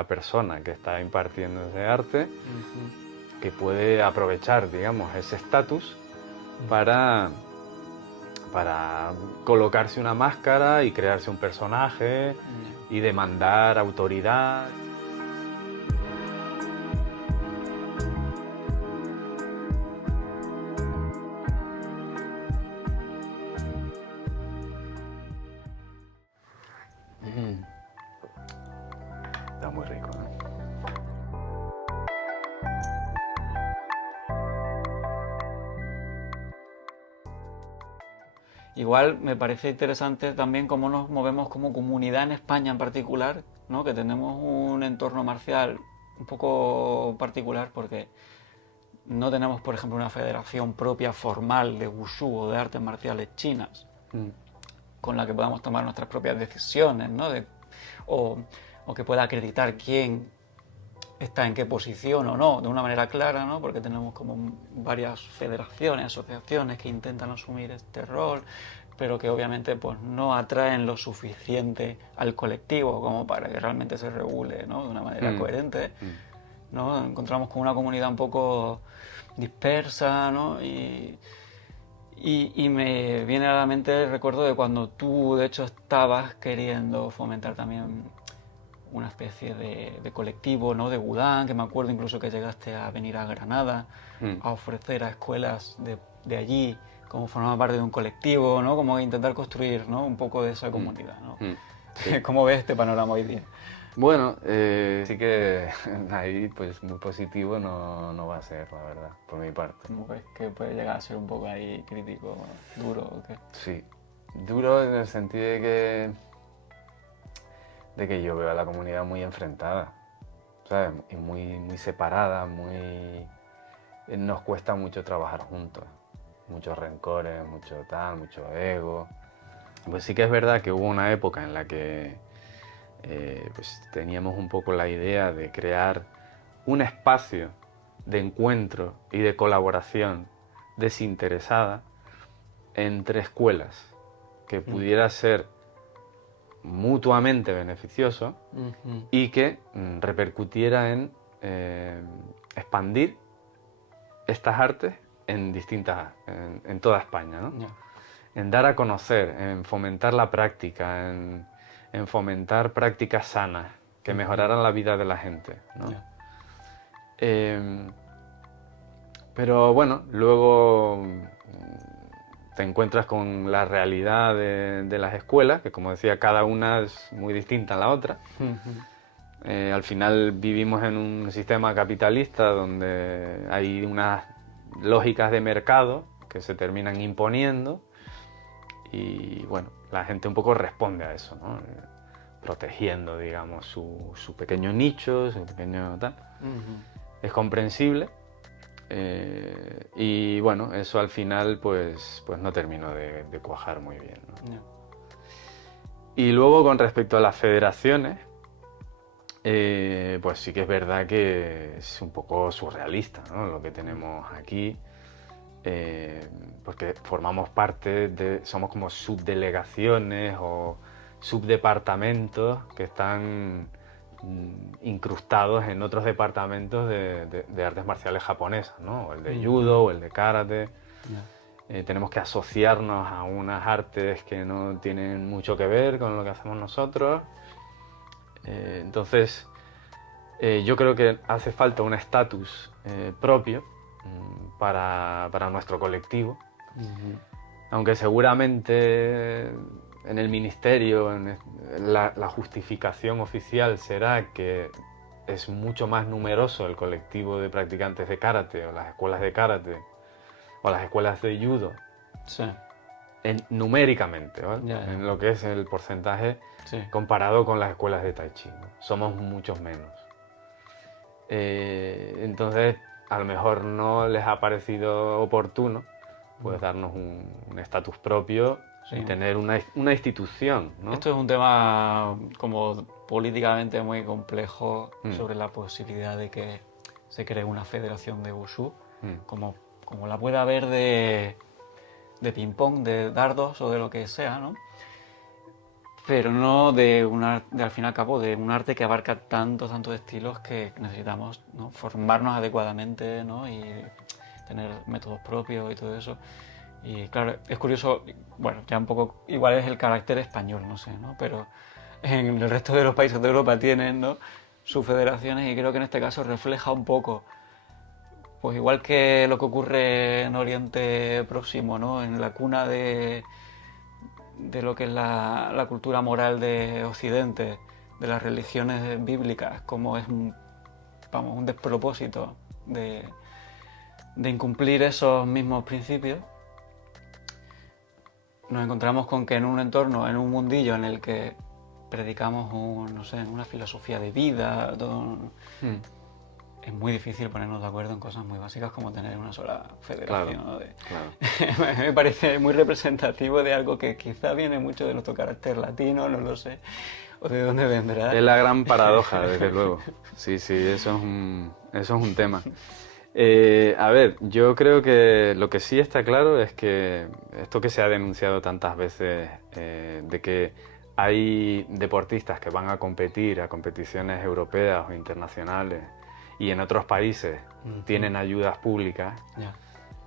la persona que está impartiendo ese arte, que puede aprovechar, digamos, ese estatus para colocarse una máscara y crearse un personaje y demandar autoridad. Está muy rico, ¿no? Igual me parece interesante también cómo nos movemos como comunidad en España en particular, ¿no? Que tenemos un entorno marcial un poco particular porque no tenemos, por ejemplo, una federación propia formal de Wushu o de artes marciales chinas con la que podamos tomar nuestras propias decisiones, ¿no? O que pueda acreditar quién está en qué posición o no, de una manera clara, ¿no? Porque tenemos como varias federaciones, asociaciones que intentan asumir este rol, pero que obviamente pues no atraen lo suficiente al colectivo como para que realmente se regule, ¿no? De una manera coherente, ¿no? Encontramos con una comunidad un poco dispersa, ¿no? Y me viene a la mente el recuerdo de cuando tú, de hecho, estabas queriendo fomentar también una especie de colectivo, ¿no? De Wudang, que me acuerdo incluso que llegaste a venir a Granada a ofrecer a escuelas de allí, como formar parte de un colectivo, ¿no? Como intentar construir, ¿no? Un poco de esa comunidad, ¿no? Sí. ¿Cómo ves este panorama hoy día? Bueno, sí que ahí pues muy positivo no va a ser, la verdad, por mi parte. ¿Cómo ves que puede llegar a ser un poco ahí crítico, duro o qué? Sí, duro en el sentido de que yo veo a la comunidad muy enfrentada, ¿sabes? Y muy separada, nos cuesta mucho trabajar juntos, muchos rencores, mucho tal, mucho ego. Pues sí que es verdad que hubo una época en la que pues teníamos un poco la idea de crear un espacio de encuentro y de colaboración desinteresada entre escuelas que pudiera ser mutuamente beneficioso y que repercutiera en expandir estas artes en toda España, ¿no? En dar a conocer, en fomentar la práctica, en fomentar prácticas sanas que mejoraran la vida de la gente, ¿no? Pero bueno, luego te encuentras con la realidad de las escuelas, que como decía, cada una es muy distinta a la otra. Al final vivimos en un sistema capitalista donde hay unas lógicas de mercado que se terminan imponiendo y bueno, la gente un poco responde a eso, ¿no? Protegiendo, digamos, su pequeño nicho, su pequeño tal. Es comprensible. Y bueno, eso al final pues no terminó de cuajar muy bien, ¿no? Y luego con respecto a las federaciones, pues sí que es verdad que es un poco surrealista, ¿no? Lo que tenemos aquí, porque formamos parte somos como subdelegaciones o subdepartamentos que están incrustados en otros departamentos de artes marciales japonesas, ¿no? O el de judo o el de karate. Tenemos que asociarnos a unas artes que no tienen mucho que ver con lo que hacemos nosotros. Entonces, yo creo que hace falta un estatus propio para nuestro colectivo. Aunque seguramente en el ministerio la justificación oficial será que es mucho más numeroso el colectivo de practicantes de karate o las escuelas de karate o las escuelas de judo, Sí. numéricamente, ¿vale? Ya. En lo que es el porcentaje comparado con las escuelas de tai chi, ¿no? Somos muchos menos. Entonces, a lo mejor no les ha parecido oportuno pues darnos un estatus propio y tener una institución, ¿no? Esto es un tema como políticamente muy complejo sobre la posibilidad de que se cree una federación de Wushu, como la puede haber de ping-pong, de dardos o de lo que sea, ¿no? pero no de al fin y al cabo, de un arte que abarca tantos estilos que necesitamos, ¿no?, formarnos adecuadamente, ¿no?, y tener métodos propios y todo eso. Y claro, es curioso, bueno, ya un poco, igual es el carácter español, no sé, ¿no?, pero en el resto de los países de Europa tienen, ¿no?, sus federaciones, y creo que en este caso refleja un poco, pues igual que lo que ocurre en Oriente Próximo, ¿no?, en la cuna de lo que es la cultura moral de Occidente, de las religiones bíblicas, como es un despropósito de incumplir esos mismos principios. Nos encontramos con que en un entorno, en un mundillo en el que predicamos una filosofía de vida, es muy difícil ponernos de acuerdo en cosas muy básicas como tener una sola federación, ¿no? Claro. Me parece muy representativo de algo que quizá viene mucho de nuestro carácter latino, no lo sé, o de dónde vendrá. Es la gran paradoja, desde luego. Sí, eso es un tema. A ver, yo creo que lo que sí está claro es que esto que se ha denunciado tantas veces, de que hay deportistas que van a competir a competiciones europeas o internacionales y en otros países tienen ayudas públicas,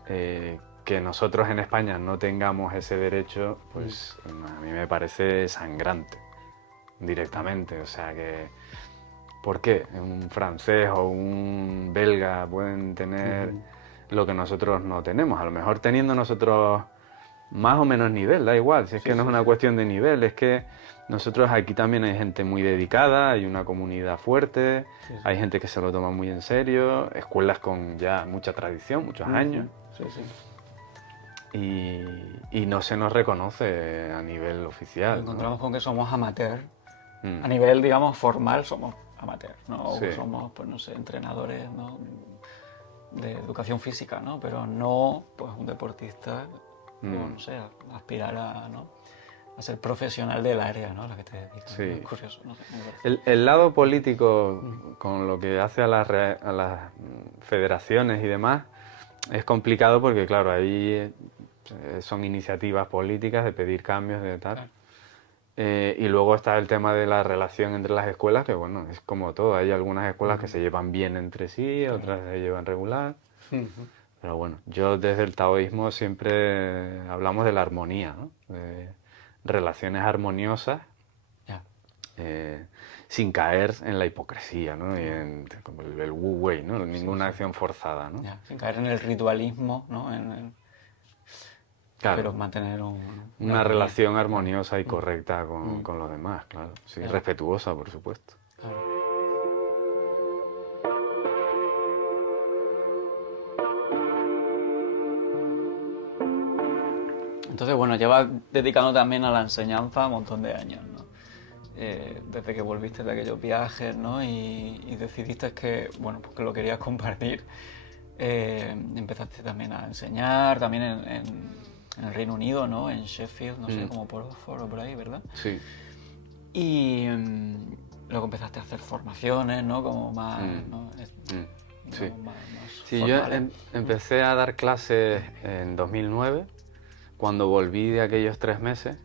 que nosotros en España no tengamos ese derecho, pues a mí me parece sangrante directamente. O sea que, ¿por qué un francés o un belga pueden tener lo que nosotros no tenemos? A lo mejor teniendo nosotros más o menos nivel, da igual, si es que no es una cuestión de nivel, es que nosotros aquí también hay gente muy dedicada, hay una comunidad fuerte, hay gente que se lo toma muy en serio, escuelas con ya mucha tradición, muchos años. Y no se nos reconoce a nivel oficial. Nos encontramos con que somos amateur. A nivel, digamos, formal somos amateur, ¿no? Somos, pues no sé, entrenadores, ¿no?, de educación física, ¿no?, pero no, pues, un deportista, o no sé, aspirar a ser profesional del área, ¿no?, a la que te dedicas. Sí. Es curioso, no sé. El lado político, con lo que hace a las federaciones y demás, es complicado porque, claro, ahí son iniciativas políticas de pedir cambios, de tal. Claro. Y luego está el tema de la relación entre las escuelas, que bueno, es como todo. Hay algunas escuelas que se llevan bien entre sí, otras se llevan regular. Pero bueno, yo desde el taoísmo siempre hablamos de la armonía, ¿no?, de relaciones armoniosas, sin caer en la hipocresía, ¿no?, y en el wu-wei, ¿no?, ninguna acción forzada, ¿no? Sin caer en el ritualismo, ¿no? Claro. Pero mantener una relación armoniosa y correcta con los demás, claro. Sí, respetuosa, por supuesto. Claro. Entonces, bueno, llevas dedicando también a la enseñanza un montón de años, ¿no? Desde que volviste de aquellos viajes, ¿no?, y decidiste que, bueno, pues que lo querías compartir. Empezaste también a enseñar, también en el Reino Unido, ¿no?, en Sheffield, no sé, como por Oxford o por ahí, ¿verdad? Sí. Y luego empezaste a hacer formaciones, ¿no?, como más, ¿no? Sí. Más Sí, yo empecé a dar clases en 2009, cuando volví de aquellos 3 meses.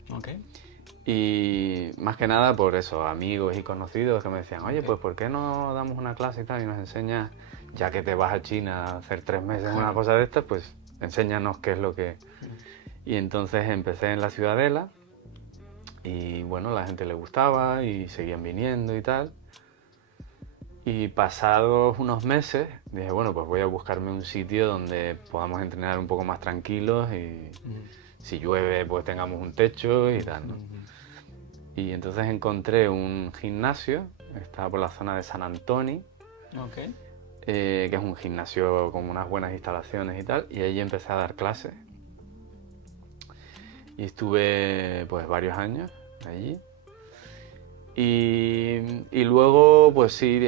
Y más que nada por eso, amigos y conocidos que me decían, oye, pues ¿por qué no damos una clase y tal y nos enseñas, ya que te vas a China a hacer 3 meses una cosa de estas, pues enséñanos qué es lo que... Y entonces empecé en la Ciudadela y bueno, la gente le gustaba y seguían viniendo y tal. Y pasados unos meses dije, bueno, pues voy a buscarme un sitio donde podamos entrenar un poco más tranquilos y si llueve pues tengamos un techo y tal, ¿no? Y entonces encontré un gimnasio, estaba por la zona de San Antonio, que es un gimnasio con unas buenas instalaciones y tal, y allí empecé a dar clases. Y estuve pues varios años allí. Y luego, pues sí,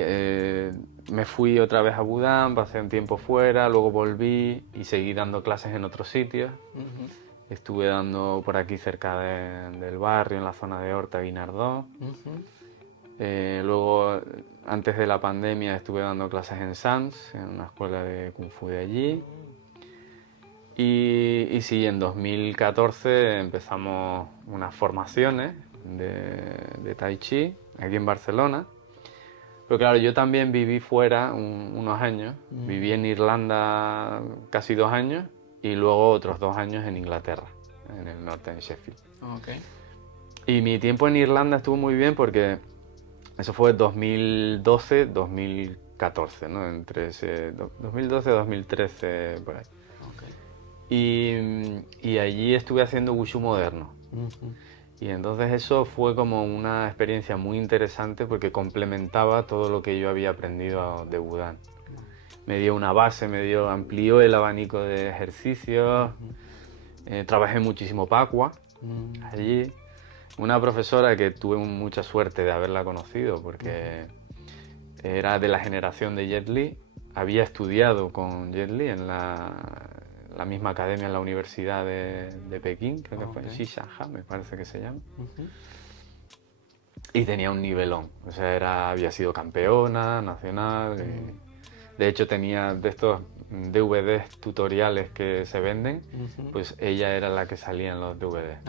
me fui otra vez a Budán, pasé un tiempo fuera, luego volví y seguí dando clases en otros sitios. Estuve dando por aquí cerca del barrio, en la zona de Horta Guinardó. Luego, antes de la pandemia, estuve dando clases en Sants, en una escuela de Kung Fu de allí. Y sí, en 2014 empezamos unas formaciones de Tai Chi, aquí en Barcelona. Pero claro, yo también viví fuera unos años. Viví en Irlanda casi 2 años y luego otros 2 años en Inglaterra, en el norte, en Sheffield. Okay. Y mi tiempo en Irlanda estuvo muy bien porque eso fue 2012-2014, ¿no? Entre ese 2012-2013, por ahí. Okay. Y allí estuve haciendo Wushu moderno. Y entonces eso fue como una experiencia muy interesante porque complementaba todo lo que yo había aprendido de Wudang. Me dio una base, amplió el abanico de ejercicios. Trabajé muchísimo Pakwa allí. Una profesora que tuve mucha suerte de haberla conocido porque era de la generación de Jet Li. Había estudiado con Jet Li en la misma academia en la Universidad de Pekín, creo que fue en Xishanha, me parece que se llama. Y tenía un nivelón, o sea, había sido campeona nacional. De hecho, tenía de estos DVDs tutoriales que se venden, pues ella era la que salía en los DVDs.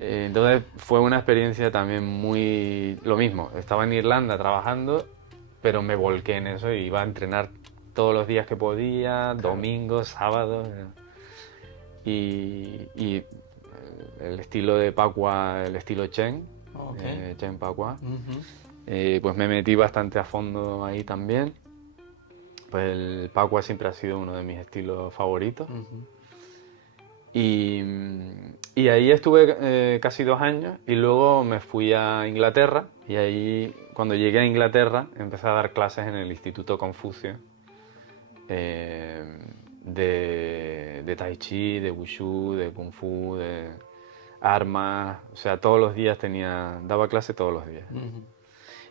Entonces fue una experiencia también muy... Lo mismo, estaba en Irlanda trabajando, pero me volqué en eso y iba a entrenar todos los días que podía, domingos, sábados. Y el estilo de Pakwa, el estilo Chen, Chen Pakwa, pues me metí bastante a fondo ahí también. Pues el Pakwa siempre ha sido uno de mis estilos favoritos. Y ahí estuve casi 2 años y luego me fui a Inglaterra y ahí cuando llegué a Inglaterra empecé a dar clases en el Instituto Confucio de Tai Chi, de Wushu, de Kung Fu, de armas, o sea, todos los días daba clase todos los días.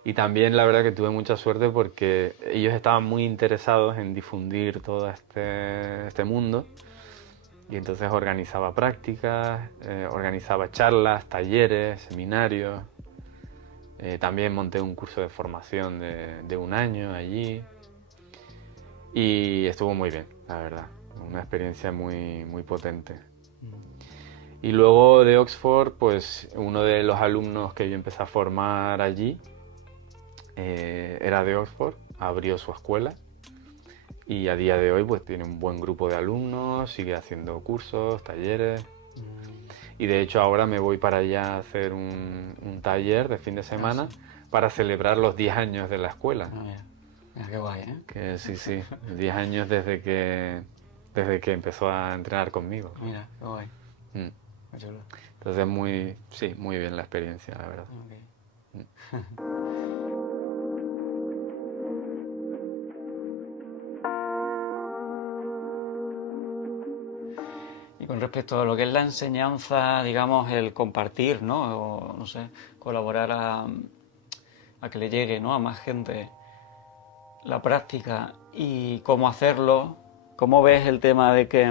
Y también la verdad que tuve mucha suerte porque ellos estaban muy interesados en difundir todo este mundo. Y entonces organizaba prácticas, organizaba charlas, talleres, seminarios. También monté un curso de formación de 1 año allí. Y estuvo muy bien, la verdad. Una experiencia muy, muy potente. Y luego de Oxford, pues uno de los alumnos que yo empecé a formar allí era de Oxford, abrió su escuela. Y a día de hoy pues tiene un buen grupo de alumnos, sigue haciendo cursos, talleres. Y de hecho ahora me voy para allá a hacer un taller de fin de semana para celebrar los 10 años de la escuela. Mira, qué guay, ¿eh? Que sí, 10 años desde que empezó a entrenar conmigo. Mira, qué guay. Muy chulo. Entonces muy bien la experiencia, la verdad. Y con respecto a lo que es la enseñanza, digamos, el compartir, ¿no? O, no sé, colaborar a que le llegue, ¿no? A más gente la práctica y cómo hacerlo, ¿cómo ves el tema de que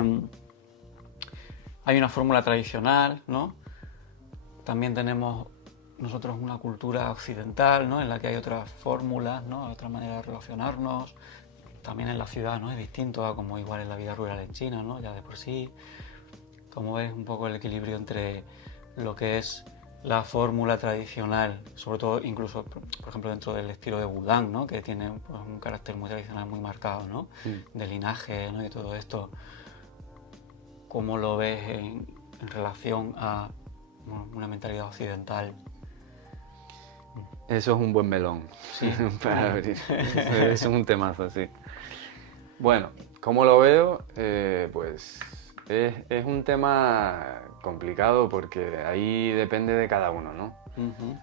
hay una fórmula tradicional, ¿no? También tenemos nosotros una cultura occidental, ¿no? En la que hay otras fórmulas, ¿no? Otra manera de relacionarnos. También en la ciudad, ¿no? Es distinto a como igual en la vida rural en China, ¿no? Ya de por sí. ¿Cómo ves un poco el equilibrio entre lo que es la fórmula tradicional, sobre todo incluso, por ejemplo, dentro del estilo de Wudang, ¿no? Que tiene pues, un carácter muy tradicional, muy marcado, ¿no? De linaje, ¿no? Y todo esto. ¿Cómo lo ves en relación a una mentalidad occidental? Eso es un buen melón para abrir. Eso es un temazo, sí. Bueno, ¿cómo lo veo? Pues es un tema complicado porque ahí depende de cada uno, ¿no?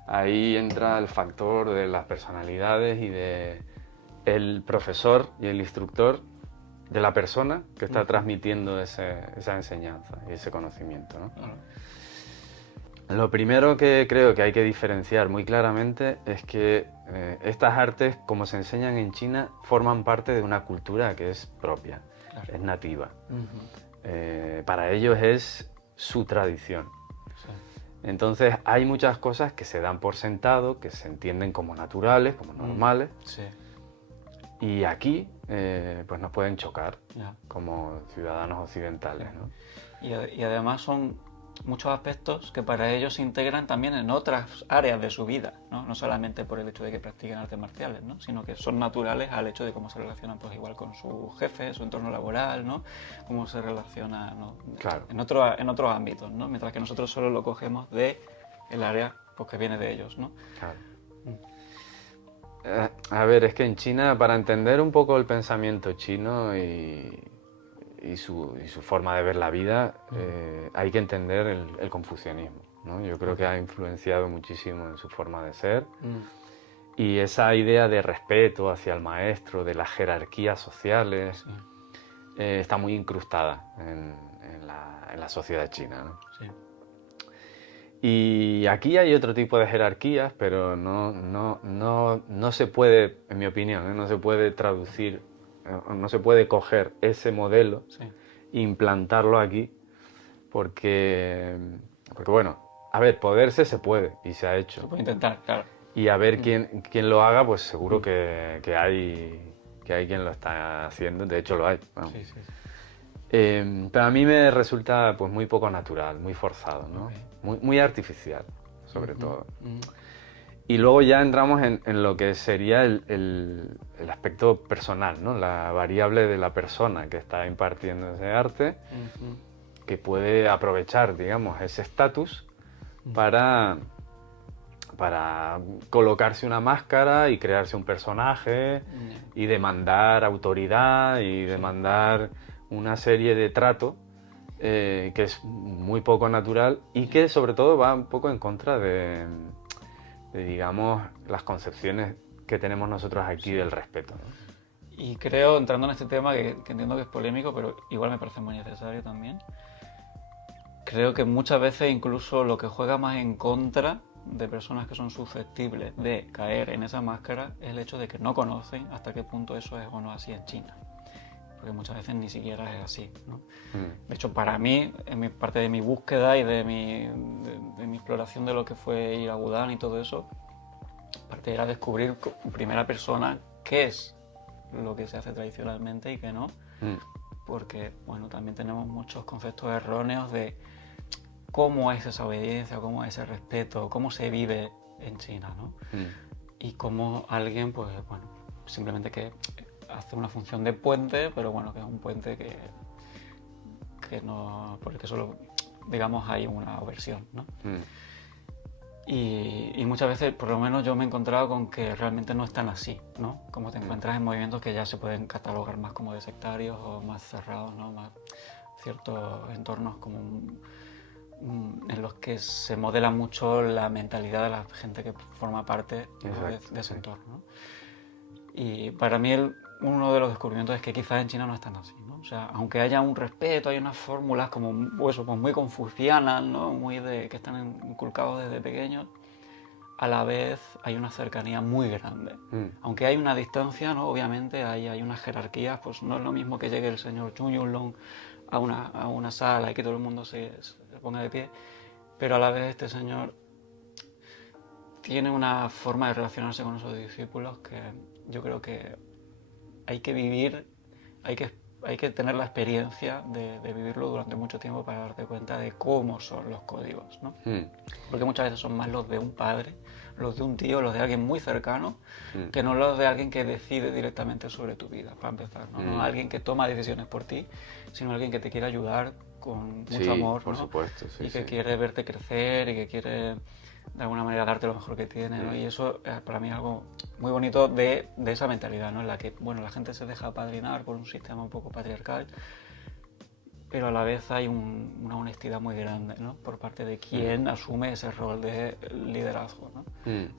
Ahí entra el factor de las personalidades y de el profesor y el instructor, de la persona que está transmitiendo esa enseñanza y ese conocimiento, ¿no? Lo primero que creo que hay que diferenciar muy claramente es que estas artes, como se enseñan en China, forman parte de una cultura que es propia, es nativa. Para ellos es su tradición. Entonces hay muchas cosas que se dan por sentado, que se entienden como naturales, como normales. Y aquí pues nos pueden chocar como ciudadanos occidentales, ¿no? Y además son muchos aspectos que para ellos se integran también en otras áreas de su vida, ¿no? No solamente por el hecho de que practiquen artes marciales, ¿no? Sino que son naturales al hecho de cómo se relacionan pues igual con su jefe, su entorno laboral, ¿no? Cómo se relaciona, ¿no? Claro. En otros ámbitos, ¿no? Mientras que nosotros solo lo cogemos de el área pues, que viene de ellos, ¿no? Claro. A ver, es que en China, para entender un poco el pensamiento chino y su forma de ver la vida, hay que entender el confucianismo, ¿no? Yo creo que ha influenciado muchísimo en su forma de ser. Y esa idea de respeto hacia el maestro, de las jerarquías sociales, está muy incrustada en la sociedad china, ¿no? Sí. Y aquí hay otro tipo de jerarquías, pero no se puede, en mi opinión, no se puede traducir, no se puede coger ese modelo e implantarlo aquí, porque bueno, a ver, poderse se puede y se ha hecho. Se puede intentar, claro. Y a ver quién lo haga, pues seguro que hay quien lo está haciendo, de hecho lo hay. Vamos. Sí, sí, sí. Pero a mí me resulta pues muy poco natural, muy forzado, ¿no? Muy artificial, sobre todo. Y luego ya entramos en lo que sería el aspecto personal, ¿no? La variable de la persona que está impartiendo ese arte, que puede aprovechar, digamos, ese estatus para colocarse una máscara y crearse un personaje y demandar autoridad y demandar una serie de trato que es muy poco natural y que sobre todo va un poco en contra de digamos, las concepciones que tenemos nosotros aquí del respeto, ¿no? Y creo, entrando en este tema, que entiendo que es polémico, pero igual me parece muy necesario también, creo que muchas veces incluso lo que juega más en contra de personas que son susceptibles de caer en esa máscara es el hecho de que no conocen hasta qué punto eso es o no así en China. Porque muchas veces ni siquiera es así, ¿no? De hecho, para mí, en parte de mi búsqueda y de mi exploración de lo que fue ir a Wudang y todo eso, parte era descubrir en primera persona qué es lo que se hace tradicionalmente y qué no. Porque, bueno, también tenemos muchos conceptos erróneos de cómo es esa obediencia, cómo es ese respeto, cómo se vive en China, ¿no? Y cómo alguien, pues, bueno, simplemente que hace una función de puente, pero bueno, que es un puente que no... porque solo, digamos, hay una versión, ¿no? Y muchas veces, por lo menos yo me he encontrado con que realmente no es tan así, ¿no? Como te encuentras en movimientos que ya se pueden catalogar más como de sectarios o más cerrados, ¿no? Más ciertos entornos como en los que se modela mucho la mentalidad de la gente que forma parte de ese entorno, ¿no? Y para mí uno de los descubrimientos es que quizás en China no es tan así, ¿no? O sea, aunque haya un respeto, hay unas fórmulas como eso, pues muy confucianas, ¿no? Muy que están inculcados desde pequeños, a la vez hay una cercanía muy grande. Aunque hay una distancia, ¿no? Obviamente hay unas jerarquías, pues no es lo mismo que llegue el señor Chu Yunlong a una sala y que todo el mundo se ponga de pie, pero a la vez este señor tiene una forma de relacionarse con sus discípulos que yo creo que hay que vivir, hay que tener la experiencia de vivirlo durante mucho tiempo para darte cuenta de cómo son los códigos, ¿no? Porque muchas veces son más los de un padre, los de un tío, los de alguien muy cercano, que no los de alguien que decide directamente sobre tu vida, para empezar, ¿no? No alguien que toma decisiones por ti, sino alguien que te quiere ayudar con mucho amor, por ¿no? supuesto, y que quiere verte crecer y que quiere de alguna manera darte lo mejor que tiene, ¿no? Y eso para mí es algo muy bonito de esa mentalidad, ¿no? En la que, bueno, la gente se deja apadrinar por un sistema un poco patriarcal, pero a la vez hay una honestidad muy grande, ¿no? Por parte de quien asume ese rol de liderazgo, ¿no?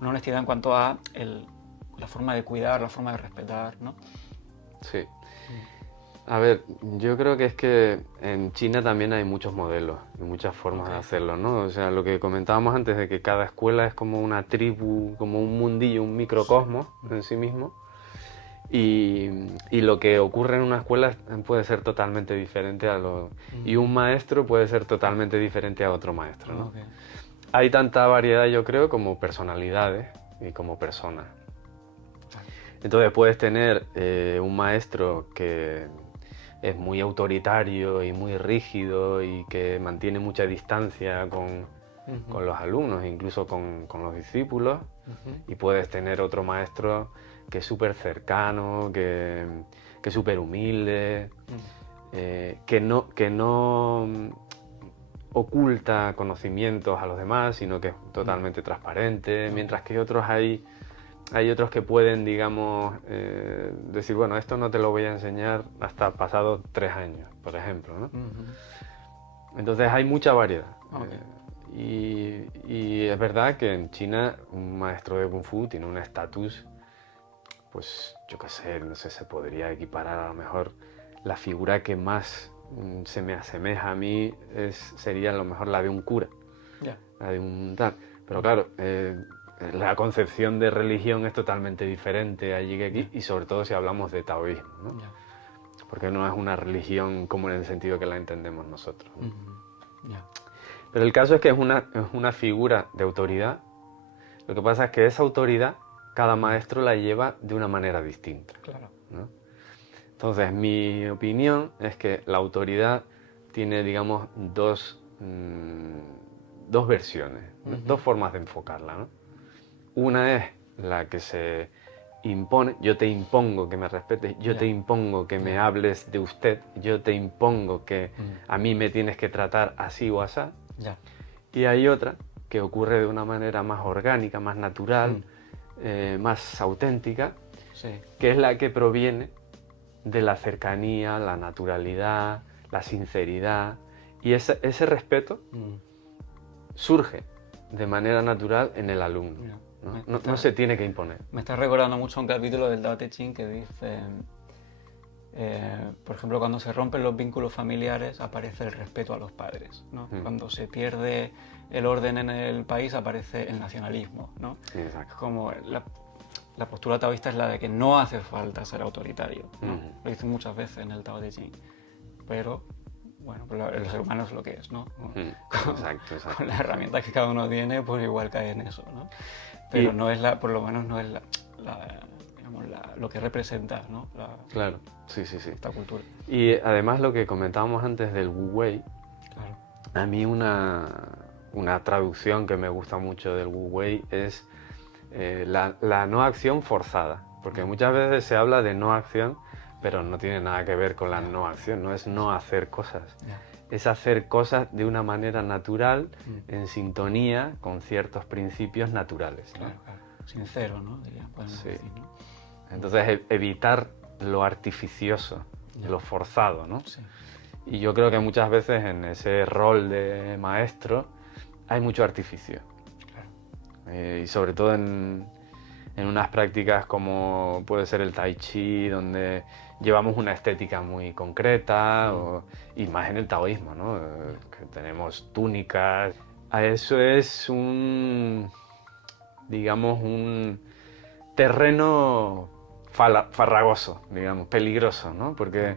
Una honestidad en cuanto a la forma de cuidar, la forma de respetar, ¿no? Sí. A ver, yo creo que es que en China también hay muchos modelos y muchas formas de hacerlo, ¿no? O sea, lo que comentábamos antes de que cada escuela es como una tribu, como un mundillo, un microcosmos en sí mismo. Y lo que ocurre en una escuela puede ser totalmente diferente a lo... Y un maestro puede ser totalmente diferente a otro maestro, ¿no? Hay tanta variedad, yo creo, como personalidades y como personas. Entonces puedes tener un maestro que es muy autoritario y muy rígido y que mantiene mucha distancia con los alumnos, incluso con los discípulos, y puedes tener otro maestro que es súper cercano, que es súper humilde, que no oculta conocimientos a los demás, sino que es totalmente transparente, mientras que hay otros que pueden, digamos, decir, bueno, esto no te lo voy a enseñar hasta pasados 3 años, por ejemplo, ¿no? Entonces hay mucha variedad. Y es verdad que en China un maestro de Kung Fu tiene un estatus, pues yo qué sé, no sé, se podría equiparar a lo mejor la figura que más se me asemeja a mí sería a lo mejor la de un cura, la de un tal. Pero claro, la concepción de religión es totalmente diferente allí que aquí, y sobre todo si hablamos de taoísmo, ¿no? Porque no es una religión como en el sentido que la entendemos nosotros, ¿no? Pero el caso es que es una figura de autoridad. Lo que pasa es que esa autoridad cada maestro la lleva de una manera distinta, ¿no? Entonces, mi opinión es que la autoridad tiene, digamos, dos versiones, dos formas de enfocarla, ¿no? Una es la que se impone, yo te impongo que me respetes, yo te impongo que me hables de usted, yo te impongo que a mí me tienes que tratar así o asá. Y hay otra que ocurre de una manera más orgánica, más natural, más auténtica, que es la que proviene de la cercanía, la naturalidad, la sinceridad, y ese respeto surge de manera natural en el alumno, ¿no? No se tiene que imponer. Me está recordando mucho un capítulo del Tao Te Ching que dice, por ejemplo, cuando se rompen los vínculos familiares aparece el respeto a los padres, ¿no? Cuando se pierde el orden en el país aparece el nacionalismo, ¿no? Exacto. Como la postura taoísta es la de que no hace falta ser autoritario, ¿no? Lo dicen muchas veces en el Tao Te Ching, pero bueno, pues el ser humano es lo que es, ¿no? Exacto. Con las herramientas que cada uno tiene, pues igual cae en eso, ¿no? Pero no es por lo menos no es lo que representa, ¿no? Claro, sí. Esta cultura. Y además lo que comentábamos antes del Wu Wei, a mí una traducción que me gusta mucho del Wu Wei es la no acción forzada, porque muchas veces se habla de no acción, pero no tiene nada que ver con la no acción, no es no hacer cosas, es hacer cosas de una manera natural, en sintonía con ciertos principios naturales, ¿no? Claro. Sincero, ¿no? Podemos decir, ¿no? Entonces evitar lo artificioso, lo forzado, ¿no? Y yo creo que muchas veces en ese rol de maestro hay mucho artificio. Y sobre todo en unas prácticas como puede ser el Tai Chi, donde llevamos una estética muy concreta, y más en el taoísmo, ¿no? Que tenemos túnicas. A eso es digamos, un terreno farragoso, digamos, peligroso, ¿no? Porque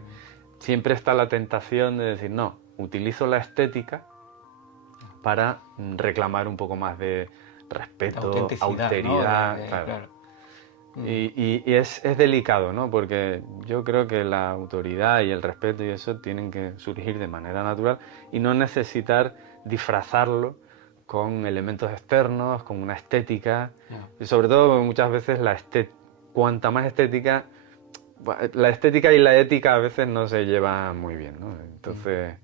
siempre está la tentación de decir, no, utilizo la estética para reclamar un poco más de respeto, austeridad, ¿no? claro. Y es delicado, ¿no? Porque yo creo que la autoridad y el respeto y eso tienen que surgir de manera natural y no necesitar disfrazarlo con elementos externos, con una estética. Y sobre todo muchas veces cuanta más estética, la estética y la ética a veces no se llevan muy bien, ¿no? Entonces,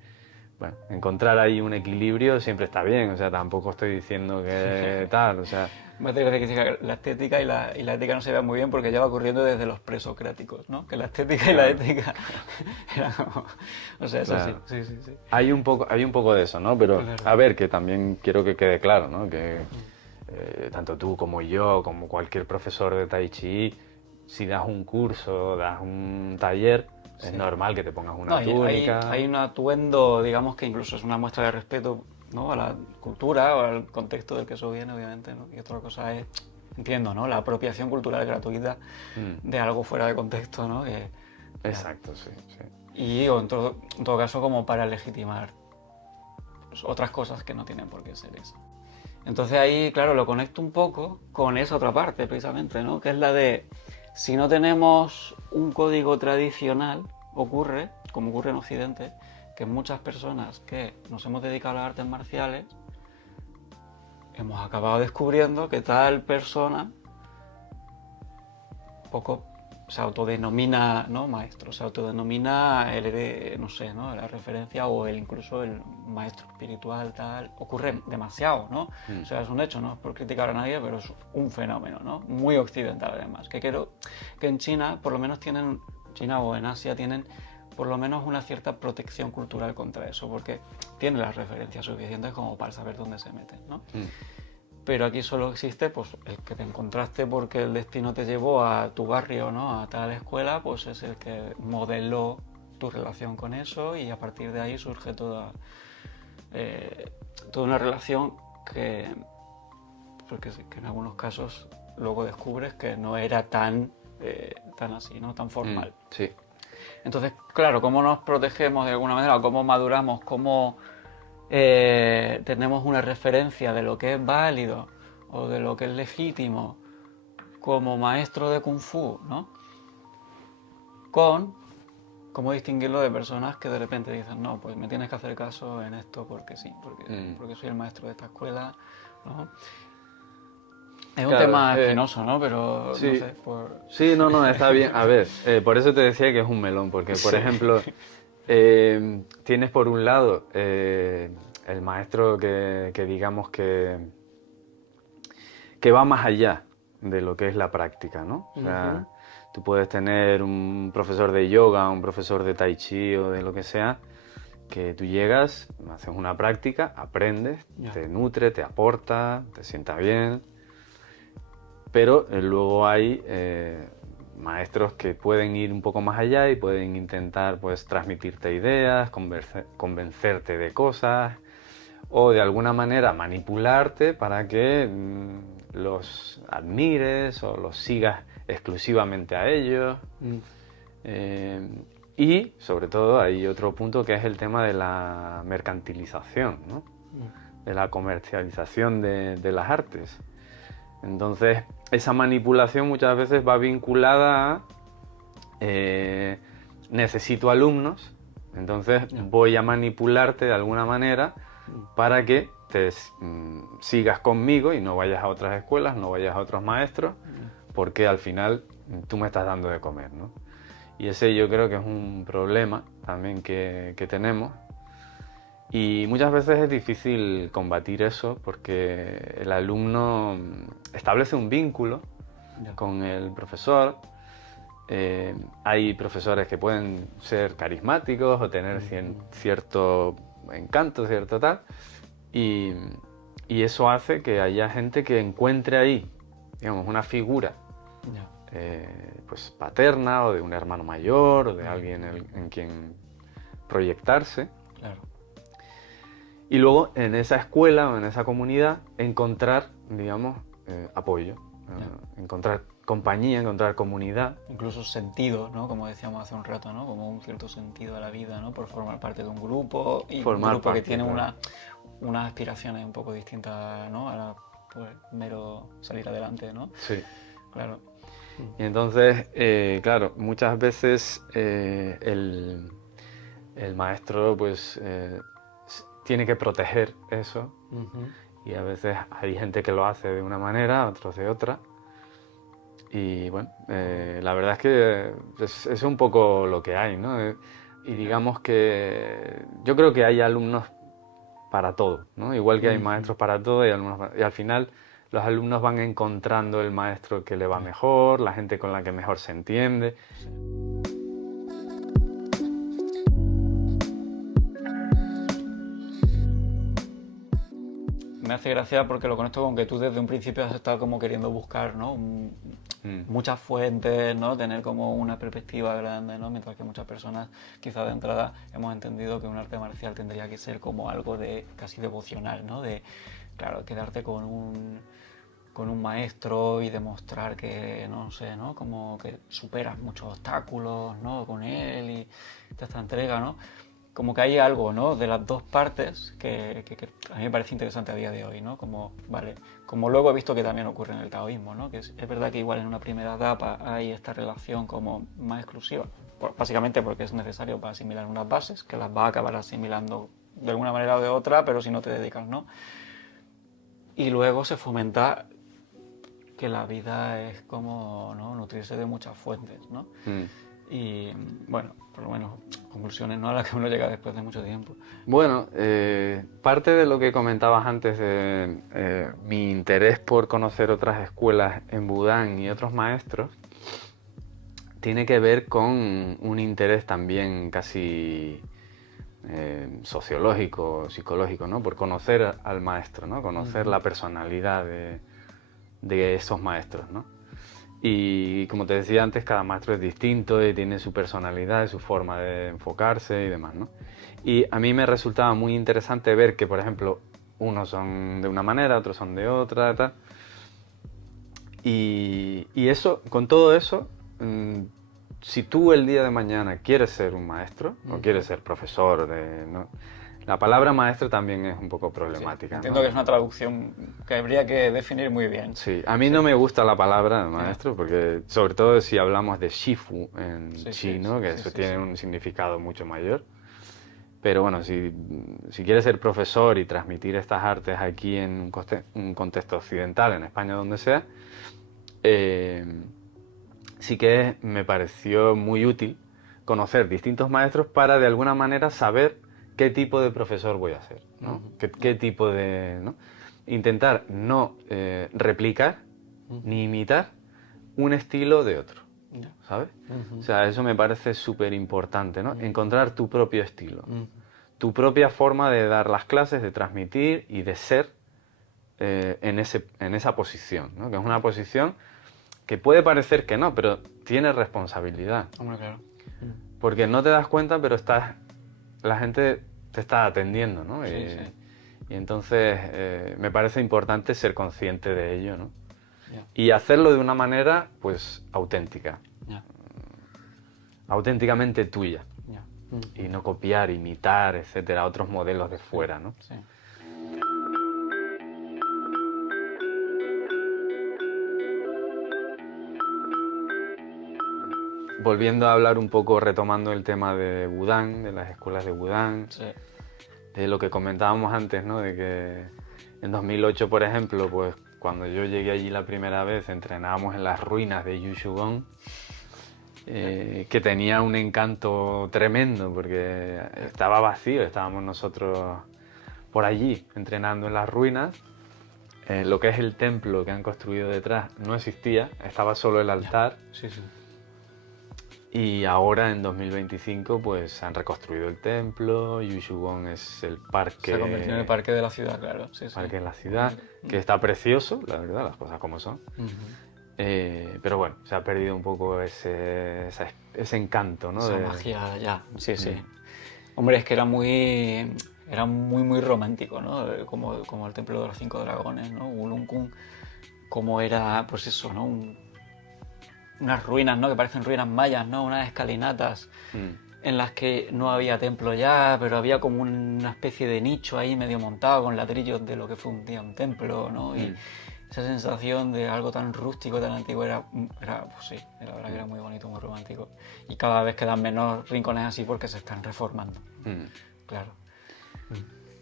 bueno, encontrar ahí un equilibrio siempre está bien, o sea, tampoco estoy diciendo que tal, o sea... Me hace gracia que diga que la estética y la ética no se vean muy bien porque ya va ocurriendo desde los presocráticos, ¿no? Que la estética y la ética eran como... O sea, eso claro. sí. Hay un poco de eso, ¿no? Pero, a ver, que también quiero que quede claro, ¿no? Que tanto tú como yo, como cualquier profesor de Tai Chi, si das un curso, das un taller, es normal que te pongas una túnica. Hay un atuendo, digamos, que incluso es una muestra de respeto, ¿no? A la cultura o al contexto del que eso viene, obviamente, ¿no? Y otra cosa es, entiendo, ¿no? La apropiación cultural gratuita de algo fuera de contexto, ¿no? Exacto, sí. Y en todo caso como para legitimar pues, otras cosas que no tienen por qué ser eso. Entonces ahí, claro, lo conecto un poco con esa otra parte, precisamente, ¿no? Que es la de, si no tenemos un código tradicional, ocurre como ocurre en Occidente, que muchas personas que nos hemos dedicado a las artes marciales hemos acabado descubriendo que tal persona poco se autodenomina, ¿no?, maestro, se autodenomina no sé, ¿no?, la referencia o incluso el maestro espiritual, tal. Ocurre demasiado, ¿no? O sea, es un hecho, no es por criticar a nadie, pero es un fenómeno, ¿no? Muy occidental además, que creo que en China por lo menos tienen, China o en Asia tienen por lo menos una cierta protección cultural contra eso, porque tienen las referencias suficientes como para saber dónde se meten, ¿no? Pero aquí solo existe pues el que te encontraste porque el destino te llevó a tu barrio, ¿no?, a tal escuela, pues es el que modeló tu relación con eso, y a partir de ahí surge toda una relación que en algunos casos luego descubres que no era tan así, ¿no?, tan formal. Sí. Entonces, claro, ¿cómo nos protegemos de alguna manera? ¿Cómo maduramos? ¿Cómo tenemos una referencia de lo que es válido o de lo que es legítimo como maestro de Kung Fu, ¿no? Cómo distinguirlo de personas que de repente dicen, no, pues me tienes que hacer caso en esto porque sí, porque soy el maestro de esta escuela, ¿no? Es un tema espinoso, ¿no? Pero sí, no sé, Sí, no, está bien. A ver, por eso te decía que es un melón, porque por ejemplo, tienes por un lado el maestro que digamos que va más allá de lo que es la práctica, ¿no? O sea, tú puedes tener un profesor de yoga, un profesor de tai chi o de lo que sea, que tú llegas, haces una práctica, aprendes, te nutre, te aporta, te sienta bien. Pero luego hay maestros que pueden ir un poco más allá y pueden intentar pues transmitirte ideas, convencerte de cosas o de alguna manera manipularte para que los admires o los sigas exclusivamente a ellos. Y sobre todo hay otro punto que es el tema de la mercantilización, ¿no? De la comercialización de las artes. Entonces, esa manipulación muchas veces va vinculada a necesito alumnos, entonces voy a manipularte de alguna manera para que te sigas conmigo y no vayas a otras escuelas, no vayas a otros maestros, porque al final tú me estás dando de comer, ¿no? Y ese yo creo que es un problema también que tenemos. Y muchas veces es difícil combatir eso porque el alumno establece un vínculo con el profesor. Hay profesores que pueden ser carismáticos o tener cierto encanto, cierto tal. Y eso hace que haya gente que encuentre ahí, digamos, una figura pues paterna o de un hermano mayor o de alguien en quien proyectarse. Claro. Y luego en esa escuela o en esa comunidad encontrar, digamos, apoyo, encontrar compañía, encontrar comunidad. Incluso sentido, ¿no? Como decíamos hace un rato, ¿no? Como un cierto sentido a la vida, ¿no? Por formar parte de un grupo y un grupo que tiene unas aspiraciones un poco distintas, ¿no? A pues, mero salir adelante, ¿no? Sí. Claro. Y entonces, claro, muchas veces el maestro, pues tiene que proteger eso y a veces hay gente que lo hace de una manera, otros de otra y bueno, la verdad es que es un poco lo que hay, ¿no? Y digamos que yo creo que hay alumnos para todo, ¿no? Igual que hay maestros para todo y al final los alumnos van encontrando el maestro que le va mejor, la gente con la que mejor se entiende. Me hace gracia porque lo conecto con que tú desde un principio has estado como queriendo buscar, ¿no? Muchas fuentes, ¿no? Tener como una perspectiva grande, ¿no? Mientras que muchas personas quizás de entrada hemos entendido que un arte marcial tendría que ser como algo de casi devocional, ¿no? De, claro, quedarte con un maestro y demostrar que, no sé, ¿no? Como que superas muchos obstáculos, ¿no? Con él y esta entrega, ¿no? Como que hay algo, ¿no? De las dos partes que a mí me parece interesante a día de hoy, ¿no? Como, vale, como luego he visto que también ocurre en el taoísmo, ¿no? Que es verdad que igual en una primera etapa hay esta relación como más exclusiva, básicamente porque es necesario para asimilar unas bases, que las vas a acabar asimilando de alguna manera o de otra, pero si no te dedicas, ¿no? Y luego se fomenta que la vida es como, ¿no?, nutrirse de muchas fuentes, ¿no? Y bueno, por lo menos conclusiones, ¿no?, a las que uno llega después de mucho tiempo. Bueno, parte de lo que comentabas antes de mi interés por conocer otras escuelas en Budán y otros maestros tiene que ver con un interés también casi sociológico, psicológico, ¿no? Por conocer al maestro, ¿no? Conocer la personalidad de esos maestros, ¿no? Y como te decía antes, cada maestro es distinto y tiene su personalidad y su forma de enfocarse y demás, ¿no? Y a mí me resultaba muy interesante ver que, por ejemplo, unos son de una manera, otros son de otra, tal. Y eso, con todo eso, si tú el día de mañana quieres ser un maestro o quieres ser profesor, ¿no? La palabra maestro también es un poco problemática. Sí, entiendo, ¿no?, que es una traducción que habría que definir muy bien. Sí, a mí no me gusta la palabra maestro porque, sobre todo si hablamos de Shifu en chino, que eso tiene un significado mucho mayor. Pero bueno, si quieres ser profesor y transmitir estas artes aquí en un contexto occidental, en España, donde sea, sí que me pareció muy útil conocer distintos maestros para de alguna manera saber qué tipo de profesor voy a ser, ¿no? ¿Qué tipo de, ¿no? Intentar no replicar ni imitar un estilo de otro, ¿sabes? O sea, eso me parece súper importante, ¿no? Encontrar tu propio estilo, tu propia forma de dar las clases, de transmitir y de ser en esa posición, ¿no? Que es una posición que puede parecer que no, pero tiene responsabilidad. Hombre, claro. Porque no te das cuenta, pero la gente te está atendiendo, ¿no? Sí. Y entonces me parece importante ser consciente de ello, ¿no? Yeah. Y hacerlo de una manera, pues, auténtica. Yeah. Auténticamente tuya. Yeah. Y no copiar, imitar, etcétera, otros modelos de fuera, ¿no? Sí. Volviendo a hablar un poco, retomando el tema de Budán, de las escuelas de Budán, de lo que comentábamos antes, ¿no? De que en 2008, por ejemplo, pues cuando yo llegué allí la primera vez, entrenábamos en las ruinas de Yushugong, que tenía un encanto tremendo porque estaba vacío, estábamos nosotros por allí entrenando en las ruinas. Lo que es el templo que han construido detrás no existía, estaba solo el altar. Sí. Y ahora, en 2025, pues han reconstruido el templo. Yushugong es el parque... Se ha convertido en el parque de la ciudad, claro. Parque de la ciudad, que está precioso, la verdad, las cosas como son. Pero bueno, se ha perdido un poco ese encanto, ¿no? Esa magia, ya. Sí. Hombre, es que era muy romántico, ¿no? Como el templo de los 5 dragones, ¿no? Ulun-Kun, como era, pues eso, ¿no? Unas ruinas, ¿no?, que parecen ruinas mayas, ¿no? Unas escalinatas en las que no había templo ya, pero había como una especie de nicho ahí medio montado con ladrillos de lo que fue un día un templo, ¿no? Y esa sensación de algo tan rústico, tan antiguo, pues sí, la verdad que era muy bonito, muy romántico. Y cada vez quedan menos rincones así porque se están reformando. Claro.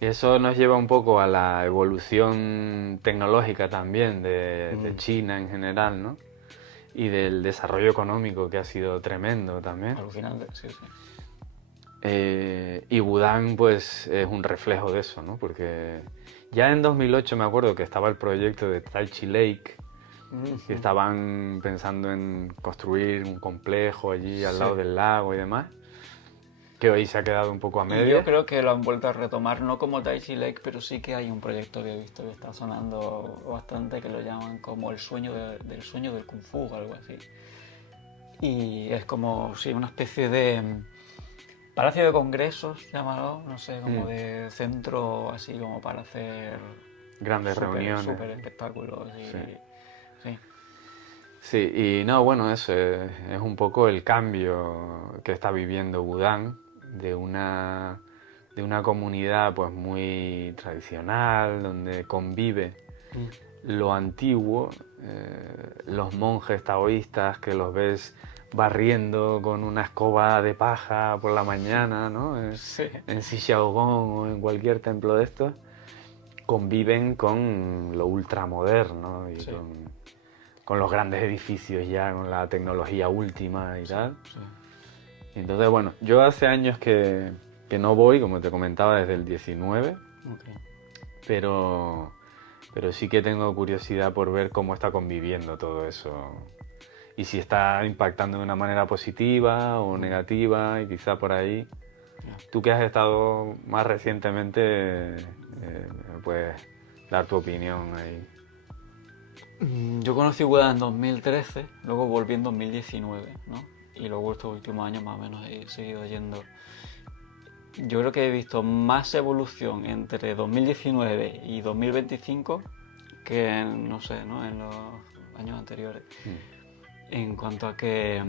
Y eso nos lleva un poco a la evolución tecnológica también de China en general, ¿no? Y del desarrollo económico, que ha sido tremendo también. Alucinante, sí. Y Budán, pues, es un reflejo de eso, ¿no? Porque ya en 2008 me acuerdo que estaba el proyecto de Tai Chi Lake, que estaban pensando en construir un complejo allí al lado del lago y demás, que hoy se ha quedado un poco a medias. Y yo creo que lo han vuelto a retomar, no como Tai Chi Lake, pero sí que hay un proyecto que he visto que está sonando bastante, que lo llaman como el sueño del sueño del Kung Fu o algo así. Y es como, sí, una especie de palacio de congresos, llámalo, no sé, como de centro así como para hacer grandes reuniones. Súper espectáculos. Sí. Sí, y no, bueno, eso es un poco el cambio que está viviendo Budán de una comunidad pues muy tradicional, donde convive lo antiguo, los monjes taoístas que los ves barriendo con una escoba de paja por la mañana, ¿no? Sí. En Xiaogong o en cualquier templo de estos, conviven con lo ultramoderno y Sí. con los grandes edificios ya, con la tecnología última y tal. Sí. Y entonces, bueno, yo hace años que no voy, como te comentaba, desde el 19, Ok. pero sí que tengo curiosidad por ver cómo está conviviendo todo eso y si está impactando de una manera positiva o negativa y quizá por ahí. Ya. Tú que has estado más recientemente, puedes dar tu opinión ahí. Yo conocí Buda en 2013, luego volví en 2019, ¿no? Y luego estos últimos años más o menos he seguido yendo. Yo creo que he visto más evolución entre 2019 y 2025 que en, no sé, ¿no? En los años anteriores. En cuanto a que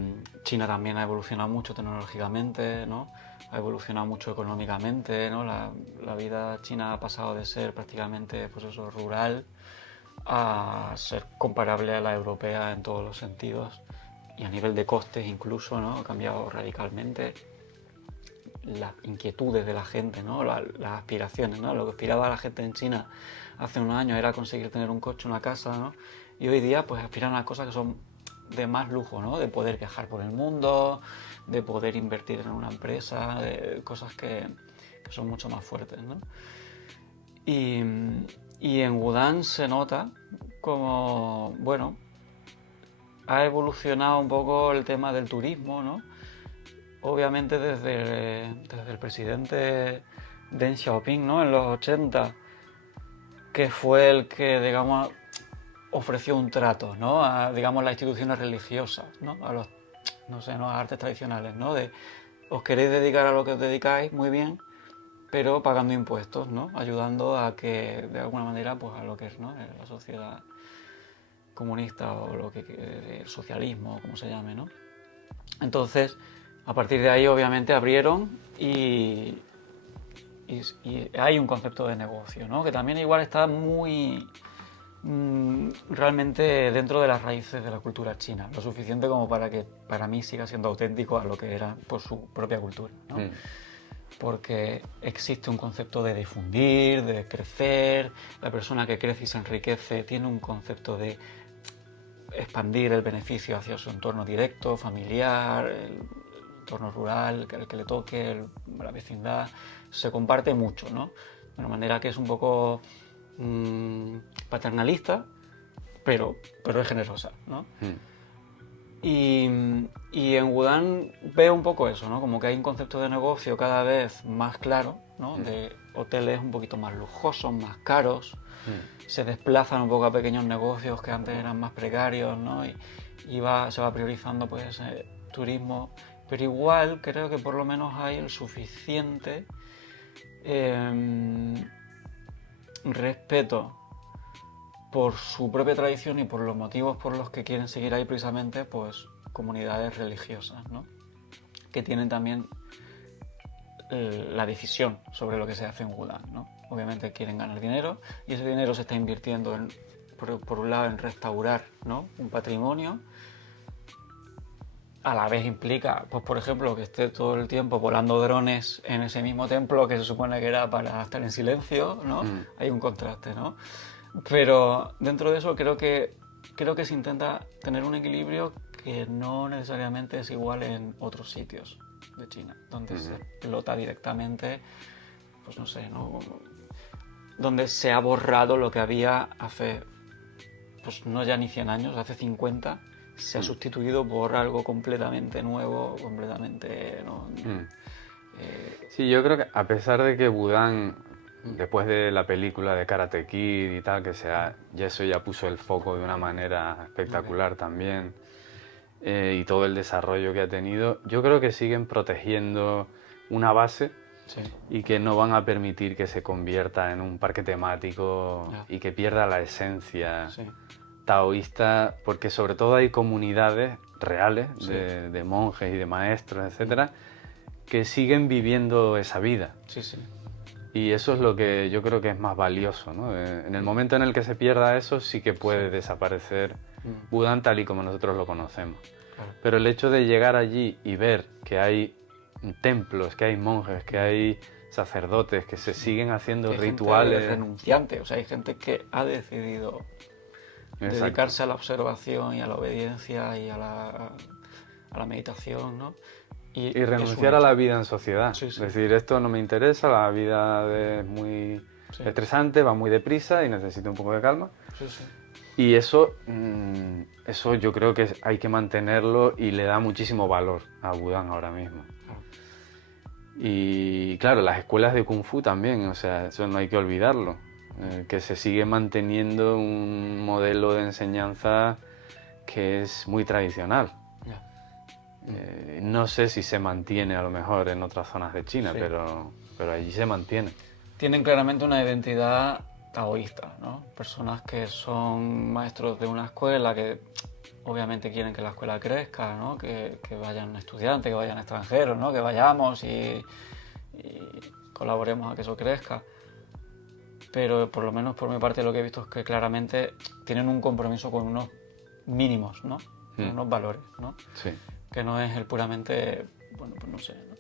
China también ha evolucionado mucho tecnológicamente, ¿no? Ha evolucionado mucho económicamente, ¿no? La vida china ha pasado de ser prácticamente, pues eso, rural a ser comparable a la europea en todos los sentidos y a nivel de costes incluso, ¿no? Ha cambiado radicalmente las inquietudes de la gente, ¿no? Las aspiraciones, ¿no? Lo que aspiraba la gente en China hace unos años era conseguir tener un coche, una casa, ¿no? Y hoy día pues aspiran a cosas que son de más lujo, ¿no? De poder viajar por el mundo, de poder invertir en una empresa, de cosas que son mucho más fuertes, ¿no? Y en Wudang se nota como, bueno, ha evolucionado un poco el tema del turismo, ¿no? Obviamente desde el presidente Deng Xiaoping, ¿no? En los 80, que fue el que, digamos, ofreció un trato, ¿no? A, digamos, las instituciones religiosas, ¿no? A los, no sé, ¿no? A artes tradicionales, ¿no? De, os queréis dedicar a lo que os dedicáis, muy bien, pero pagando impuestos, ¿no? Ayudando a que, de alguna manera, pues a lo que es, ¿no? La sociedad comunista o lo que el socialismo, como se llame, ¿no? Entonces, a partir de ahí, obviamente, abrieron y hay un concepto de negocio, ¿no? Que también igual está muy realmente dentro de las raíces de la cultura china, lo suficiente como para que para mí siga siendo auténtico a lo que era por su propia cultura, ¿no? Porque existe un concepto de difundir, de crecer, la persona que crece y se enriquece tiene un concepto de expandir el beneficio hacia su entorno directo, familiar, el entorno rural, el que le toque, la vecindad, se comparte mucho, ¿no? De una manera que es un poco paternalista, pero es generosa, ¿no? Y en Wudang veo un poco eso, ¿no? Como que hay un concepto de negocio cada vez más claro, ¿no? De hoteles un poquito más lujosos, más caros, se desplazan un poco a pequeños negocios que antes eran más precarios, ¿no? Y se va priorizando pues ese turismo, pero igual creo que por lo menos hay el suficiente respeto por su propia tradición y por los motivos por los que quieren seguir ahí precisamente, pues comunidades religiosas, ¿no? Que tienen también la decisión sobre lo que se hace en Wudang, ¿no? Obviamente quieren ganar dinero y ese dinero se está invirtiendo por un lado en restaurar, ¿no? Un patrimonio. A la vez implica, pues por ejemplo, que esté todo el tiempo volando drones en ese mismo templo que se supone que era para estar en silencio, ¿no? Hay un contraste, ¿no? Pero dentro de eso creo que se intenta tener un equilibrio que no necesariamente es igual en otros sitios de China, donde se explota directamente, pues no sé, ¿no? Donde se ha borrado lo que había hace, pues no ya ni 100 años, hace 50, se ha sustituido por algo completamente nuevo, completamente, ¿no? Sí, yo creo que a pesar de que Wudang, después de la película de Karate Kid y tal, y eso ya puso el foco de una manera espectacular también, y todo el desarrollo que ha tenido, yo creo que siguen protegiendo una base y que no van a permitir que se convierta en un parque temático y que pierda la esencia taoísta, porque sobre todo hay comunidades reales de monjes y de maestros, etcétera, que siguen viviendo esa vida. Y eso es lo que yo creo que es más valioso, ¿no? En el momento en el que se pierda eso, sí que puede desaparecer Wudang tal y como nosotros lo conocemos. Claro. Pero el hecho de llegar allí y ver que hay templos, que hay monjes, que hay sacerdotes, que se siguen haciendo Que hay rituales. gente renunciante, o sea, hay gente que ha decidido Exacto. dedicarse a la observación y a la obediencia y a la meditación, ¿no? Y es renunciar un a la hecho. vida en sociedad. Sí, sí. Es decir, esto no me interesa, la vida es muy Sí. estresante, va muy deprisa y necesito un poco de calma. Sí, sí. Y eso yo creo que hay que mantenerlo y le da muchísimo valor a Wudang ahora mismo. Claro. Y claro, las escuelas de Kung Fu también, o sea, eso no hay que olvidarlo. Que se sigue manteniendo un modelo de enseñanza que es muy tradicional. Ya. No sé si se mantiene a lo mejor en otras zonas de China, Sí. pero allí se mantiene. Tienen claramente una identidad taoísta, ¿no? Personas que son maestros de una escuela que obviamente quieren que la escuela crezca, ¿no? Que vayan estudiantes, que vayan extranjeros, ¿no? Que vayamos y colaboremos a que eso crezca. Pero por lo menos por mi parte lo que he visto es que claramente tienen un compromiso con unos mínimos, ¿no? Con unos valores, ¿no? Sí. Que no es el puramente, bueno, pues no sé, ¿no?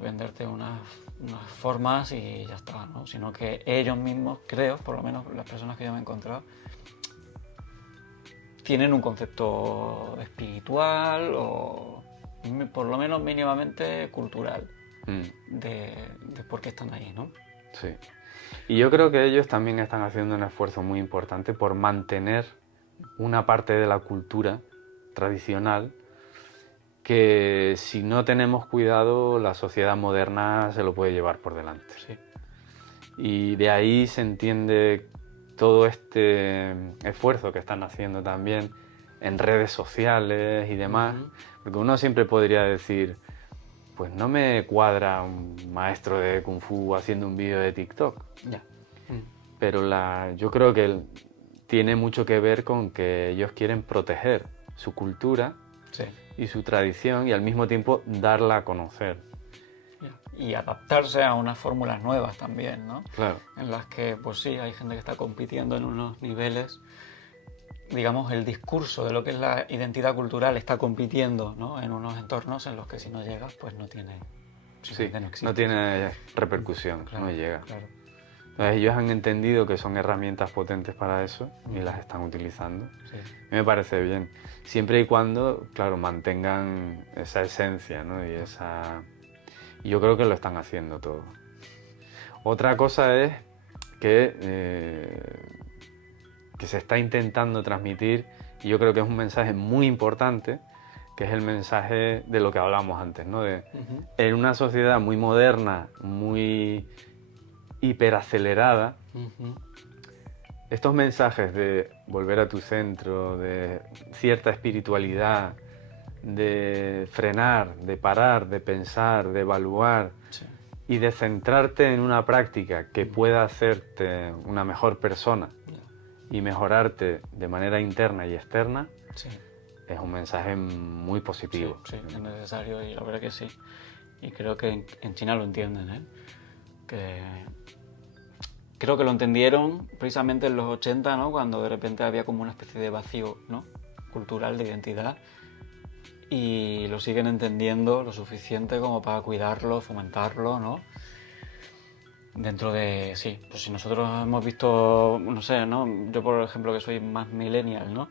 Venderte unas formas y ya está, ¿no? Sino que ellos mismos, creo, por lo menos las personas que yo me he encontrado, tienen un concepto espiritual o por lo menos mínimamente cultural de por qué están ahí, ¿no? Sí. Y yo creo que ellos también están haciendo un esfuerzo muy importante por mantener una parte de la cultura tradicional que si no tenemos cuidado la sociedad moderna se lo puede llevar por delante. Sí. Y de ahí se entiende todo este esfuerzo que están haciendo también en redes sociales y demás, porque uno siempre podría decir, pues no me cuadra un maestro de Kung Fu haciendo un vídeo de TikTok. Ya. Pero yo creo que tiene mucho que ver con que ellos quieren proteger su cultura Sí. y su tradición y al mismo tiempo darla a conocer. Y adaptarse a unas fórmulas nuevas también, ¿no? Claro. En las que, pues sí, hay gente que está compitiendo en unos niveles, digamos, el discurso de lo que es la identidad cultural está compitiendo, ¿no? En unos entornos en los que si no llegas, pues no tiene... Sí, no existe. no tiene repercusión, Claro, no llega. claro. Entonces, ellos han entendido que son herramientas potentes para eso y las están utilizando. Sí. Me parece bien, siempre y cuando, claro, mantengan esa esencia, ¿no? Y yo creo que lo están haciendo todo. Otra cosa es que se está intentando transmitir, y yo creo que es un mensaje muy importante, que es el mensaje de lo que hablábamos antes, ¿no? En una sociedad muy moderna, muy hiperacelerada, estos mensajes de volver a tu centro, de cierta espiritualidad, de frenar, de parar, de pensar, de evaluar, Sí. y de centrarte en una práctica que pueda hacerte una mejor persona y mejorarte de manera interna y externa, Sí. es un mensaje muy positivo. Sí, es necesario y la verdad que sí. Y creo que en China lo entienden, ¿eh? Creo que lo entendieron precisamente en los 80, ¿no? Cuando de repente había como una especie de vacío, ¿no? Cultural, de identidad. Y lo siguen entendiendo lo suficiente como para cuidarlo, fomentarlo, ¿no? Dentro de, sí, pues si nosotros hemos visto, no sé, ¿no? Yo por ejemplo que soy más millennial, ¿no?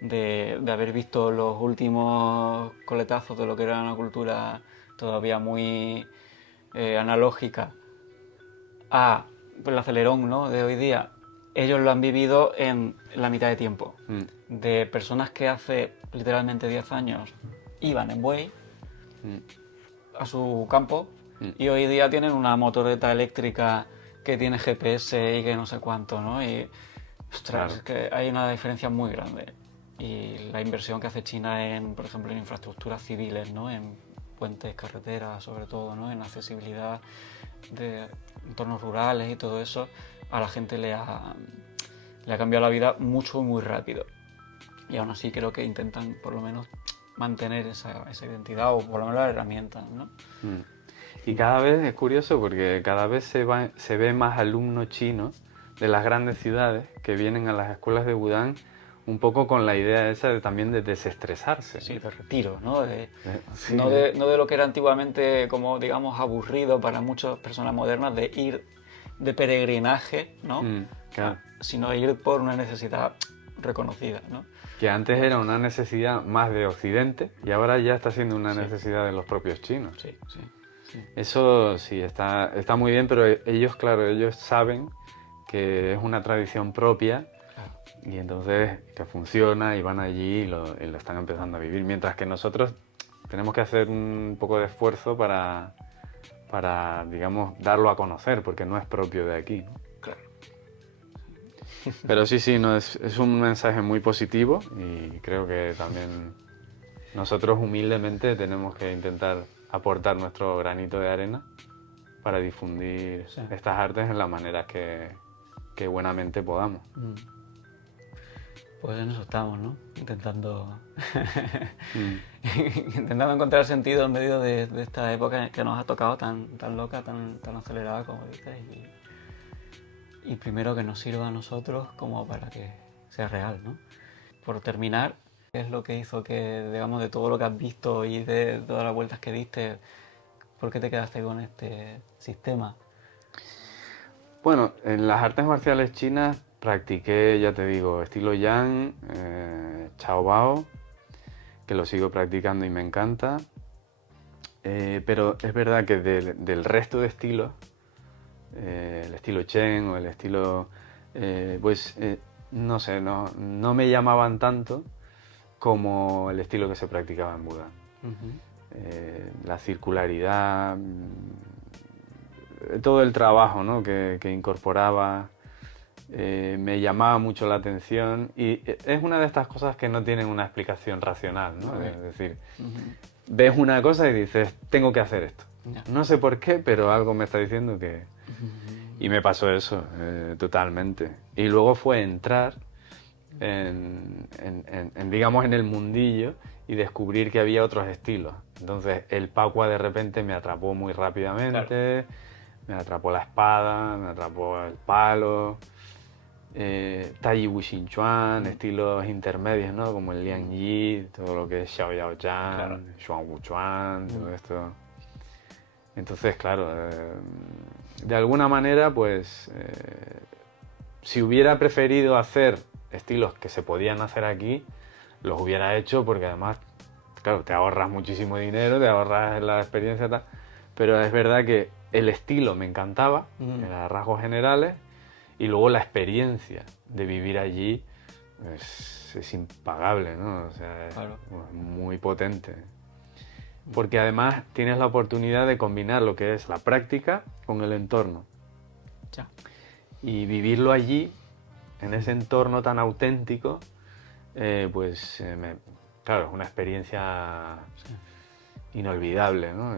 De haber visto los últimos coletazos de lo que era una cultura todavía muy analógica a el acelerón, ¿no? De hoy día, ellos lo han vivido en la mitad de tiempo. De personas que hace literalmente 10 años iban en buey a su campo y hoy día tienen una motoreta eléctrica que tiene GPS y que no sé cuánto, ¿no? Y, ostras, es que hay una diferencia muy grande. Y la inversión que hace China en, por ejemplo, en infraestructuras civiles, ¿no? En puentes, carreteras, sobre todo, ¿no? En accesibilidad de entornos rurales y todo eso, a la gente le ha cambiado la vida mucho, muy rápido. Y aún así creo que intentan, por lo menos, mantener esa identidad o por lo menos las herramientas, ¿no? Y cada vez es curioso porque cada vez se ve más alumnos chinos de las grandes ciudades que vienen a las escuelas de Wudang un poco con la idea esa también de desestresarse. Sí, de retiro, ¿no? Sí. No de lo que era antiguamente como, digamos, aburrido para muchas personas modernas de ir de peregrinaje, ¿no? Claro. Sino ir por una necesidad reconocida, ¿no? Que antes era una necesidad más de Occidente y ahora ya está siendo una Sí. necesidad de los propios chinos. Sí, sí, sí. Eso sí, está muy bien, pero ellos, claro, ellos saben que es una tradición propia Claro. y entonces que funciona y van allí y lo están empezando a vivir. Mientras que nosotros tenemos que hacer un poco de esfuerzo para digamos, darlo a conocer, porque no es propio de aquí, ¿no? Claro. Pero sí, no, es un mensaje muy positivo y creo que también nosotros humildemente tenemos que intentar aportar nuestro granito de arena para difundir Sí. estas artes en la manera que buenamente podamos. Pues en eso estamos, ¿no? Intentando Mm. intentando encontrar sentido en medio de esta época que nos ha tocado tan loca, tan acelerada, como dices, y primero que nos sirva a nosotros como para que sea real, ¿no? Por terminar, ¿qué es lo que hizo que, digamos, de todo lo que has visto y de todas las vueltas que diste, por qué te quedaste con este sistema? Bueno, en las artes marciales chinas practiqué, ya te digo, estilo Yang, Chao Bao, que lo sigo practicando y me encanta. Pero es verdad que del resto de estilos, el estilo Chen o el estilo, no sé, no me llamaban tanto como el estilo que se practicaba en Buda. La circularidad, todo el trabajo, ¿no? que incorporaba, me llamaba mucho la atención y es una de estas cosas que no tienen una explicación racional, ¿no? Okay. Es decir, ves una cosa y dices, tengo que hacer esto. Ya. No sé por qué, pero algo me está diciendo que... Y me pasó eso, totalmente. Y luego fue entrar digamos, en el mundillo y descubrir que había otros estilos. Entonces el Pacua de repente me atrapó muy rápidamente, me atrapó la espada, me atrapó el palo, Tai Wushin Chuan, estilos intermedios, ¿no? Como el Liang Yi, todo lo que es Xiao Yao Chan, Xuan Wu Chuan, todo esto. Entonces, claro, de alguna manera, pues, si hubiera preferido hacer estilos que se podían hacer aquí, los hubiera hecho porque además, claro, te ahorras muchísimo dinero, te ahorras la experiencia, tal, pero es verdad que el estilo me encantaba, a rasgos generales, y luego la experiencia de vivir allí es impagable, ¿no? O sea, Claro. es muy potente. Porque además tienes la oportunidad de combinar lo que es la práctica con el entorno. Ya. Y vivirlo allí, en ese entorno tan auténtico, claro, es una experiencia inolvidable, ¿no?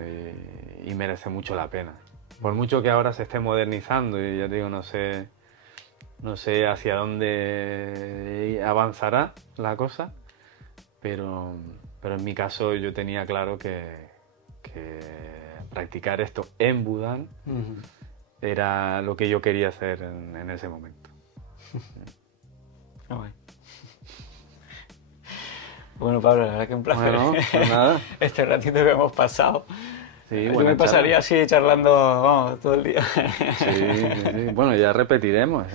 Y merece mucho la pena. Por mucho que ahora se esté modernizando, y ya te digo, no sé hacia dónde avanzará la cosa, pero en mi caso yo tenía claro que practicar esto en Budán era lo que yo quería hacer en ese momento. Okay. Bueno, Pablo, la verdad que un placer. Bueno, pues nada. Este ratito que hemos pasado. Sí, Yo buena me pasaría charla. así charlando, vamos, todo el día. Sí. Bueno, ya repetiremos.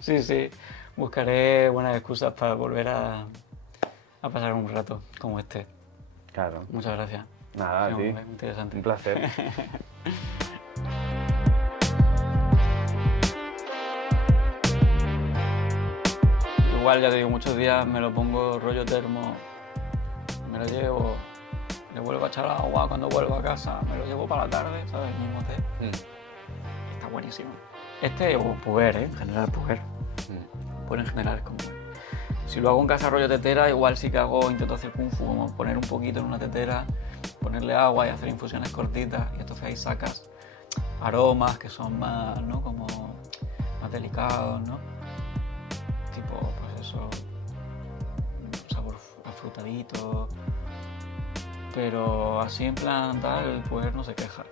Sí. Buscaré buenas excusas para volver a pasar un rato como este. Claro. Muchas gracias. Nada, a Muy ti. interesante. Un placer. Igual, ya te digo, muchos días me lo pongo rollo termo, me lo llevo, le vuelvo a echar agua cuando vuelvo a casa, me lo llevo para la tarde, ¿sabes? El mismo té. Está buenísimo. Este o puer, en general puer. Puer en general es como bueno. Si lo hago en casa rollo tetera, igual sí que intento hacer kung fu, como poner un poquito en una tetera, ponerle agua y hacer infusiones cortitas, y entonces ahí sacas aromas que son más, ¿no? Como más delicados, ¿no? Tipo, pues eso, un sabor afrutadito, pero así en plan tal, el puer no se queja.